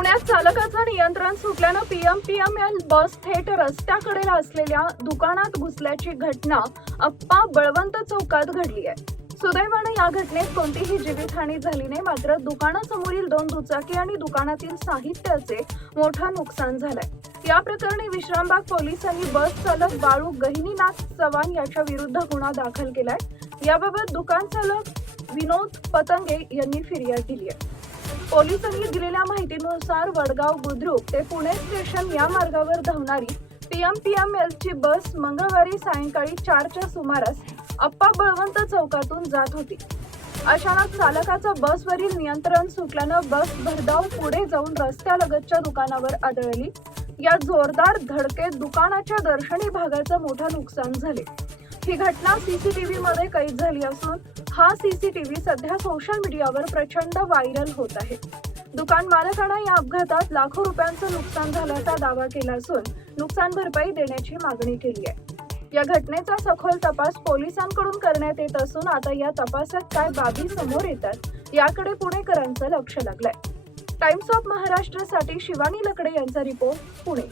पुण्यात चालकाचं नियंत्रण सुटल्यानं पीएमपीएमएल बस थेट रस्त्याकडे असलेल्या दुकानात घुसल्याची घटना अप्पा बळवंत चौकात घडली आहे। सुदैवाने या घटनेत कोणतीही जीवितहानी झाली नाही, मात्र दुकानासमोरील 2 दुचाकी आणि दुकानातील साहित्याचे मोठं नुकसान झालंय। या प्रकरणी विश्रामबाग पोलिसांनी बस चालक बाळू गहिनीनाथ चव्हाण याच्या विरुद्ध गुन्हा दाखल केलाय। याबाबत दुकान चालक विनोद पतंगे यांनी फिर्याद दिली आहे। पोलिसांनी दिलेल्या माहितीनुसार वडगाव बुद्रुक ते पुणे स्टेशन या मार्गावर धावणारी पीएमपीएमएलची बस मंगळवारी सायंकाळी 4च्या सुमारास अप्पा बळवंत चौकातून जात होती। अचानक चालकाचं बसवरील नियंत्रण सुटल्यानं बस भरधाव पुढे जाऊन रस्त्यालगतच्या दुकानावर आदळली। या जोरदार धडकेत दुकानाच्या दर्शनी भागाचं मोठं नुकसान झाले। ही घटना सीसीटीव्ही मध्ये कैद झाली असून हा सीसीटीव्ही सध्या सोशल मीडियावर प्रचंड व्हायरल होत आहे। दुकान मालकानं या अपघातात लाखो रुपयांचं नुकसान झाल्याचा दावा केला असून नुकसान भरपाई देण्याची मागणी केली आहे। या घटनेचा सखोल तपास पोलिसांकडून करण्यात येत असून आता या तपासात काय बाबी समोर येतात याकडे पुणेकरांचं लक्ष लागलंय। टाइम्स ऑफ महाराष्ट्रसाठी शिवानी लकडे यांचा रिपोर्ट, पुणे।